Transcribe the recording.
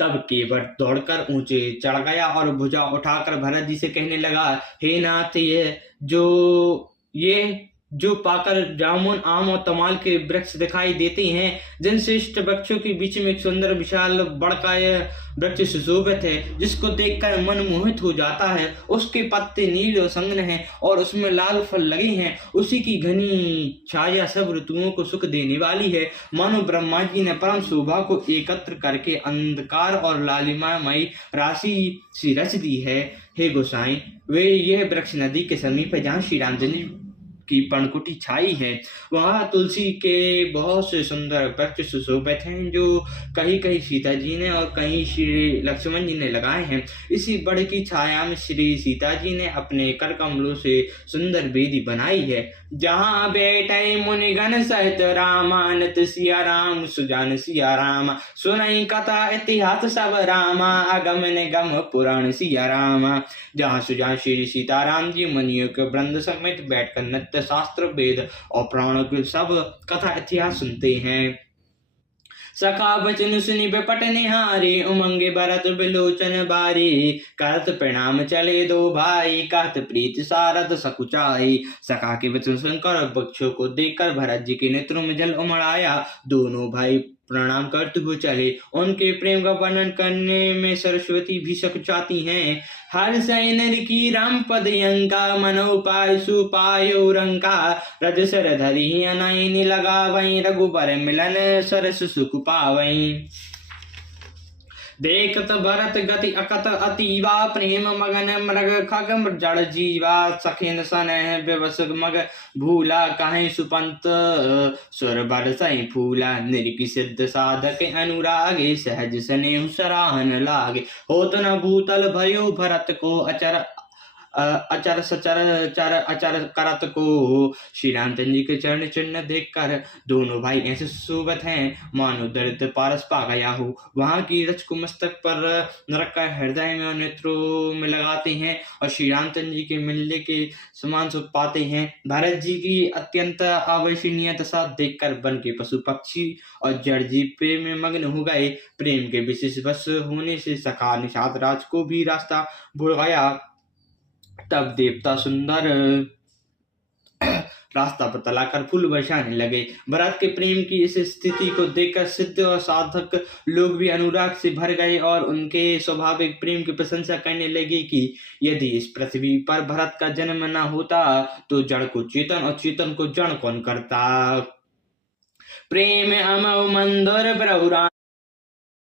तब केवट दौड़कर ऊंचे चढ़ गया और भुजा उठाकर भरत जी से कहने लगा, हे नाथ, ये जो पाकर जामुन, आम और तमाल के वृक्ष दिखाई देते हैं, जिन श्रेष्ठ वृक्षों के बीच में एक सुंदर विशाल बड़काय वृक्ष सुशोभित है, जिसको देखकर मन मोहित हो जाता है। उसके पत्ते नील और संघन हैं और उसमें लाल फल लगे हैं। उसी की घनी छाया सब ऋतुओं को सुख देने वाली है। मानो ब्रह्मा जी ने परम शोभा को एकत्र करके अंधकार और लालिमामयी राशि सी रच दी है। हे गोसाई, वे यह वृक्ष नदी के समीप है, जहाँ श्री रामचंद्र की पर्णकुटी छाई है। वहाँ तुलसी के बहुत से सुंदर वृक्ष सुशोभित हैं, जो कहीं कहीं सीता जी ने और कहीं श्री लक्ष्मण जी ने लगाए हैं। इसी बड़ की छाया में श्री सीता जी ने अपने कर कमलों से सुंदर वेदी बनाई है, जहाँ बैठे मुनिगण सहित रामानत सिया राम, सुजान सिया राम, सुनई कथा इतिहास सब रामा, अगम निगम पुराण सिया रामा। जहाँ सुजान श्री सीताराम जी मुनियों के वृंद समेत बैठकर नित्य शास्त्र, वेद और पुराणों के सब कथा इतिहास सुनते हैं। सखा बचन सुनि बेपट निहारे, उमंगे भरत बिलोचन बारे, करत प्रणाम चले दो भाई, कहत प्रीत सारद सकुचाई। सखा के वचन सुनकर पक्षों को देखकर भरत जी के नेत्रों में जल उमड़ आया। दोनों भाई प्रणाम करते हुए चले। उनके प्रेम का वर्णन करने में सरस्वती भी सकुचाती हैं। हर सैनर की राम पद अंका, मनो पाय सुपायो रंका, रज सर धरी अनयन लगा वहीं, रघुबर मिलन सरस सुख पावहीं। देखत भरत गति अकत अतीवा, प्रेम मगन मृग खग जड़ जीवा, सखिन सनह विवश मग भूला, कहीं सुपंत सुर बरसई फूला, निरकी सिद्ध साधक अनुरागे, सहज स्नेह सराहन लागे। होत न भूतल भयो भरत को, अचर सचर चर अचर करत को। श्री रामचंद्र जी के चरण चिन्ह देखकर दोनों भाई ऐसे सुशोभित हैं, मानो दरिद्र पारस पा गया हो। वहां की रच को मस्तक पर रखकर हृदय में और नेत्रों में लगाते हैं और श्री रामचंद्र जी के मिलने के समान सुख पाते हैं। भरत जी की अत्यंत अविश्वसनीय दशा देखकर वन के पशु पक्षी और जड़ जीव प्रेम में मग्न हो गए। प्रेम के विशेष वश होने से सखा निषाद राज को भी रास्ता भूल गया। तब देवता सुंदर रास्ता बतलाकर फूल बरसाने लगे। भरत के प्रेम की इस स्थिति को देखकर सिद्ध और साधक लोग भी अनुराग से भर गए और उनके स्वाभाविक प्रेम की प्रशंसा करने लगे कि यदि इस पृथ्वी पर भरत का जन्म न होता तो जड़ को चेतन और चेतन को जड़ कौन करता। प्रेम अमव मंदर प्रभुरा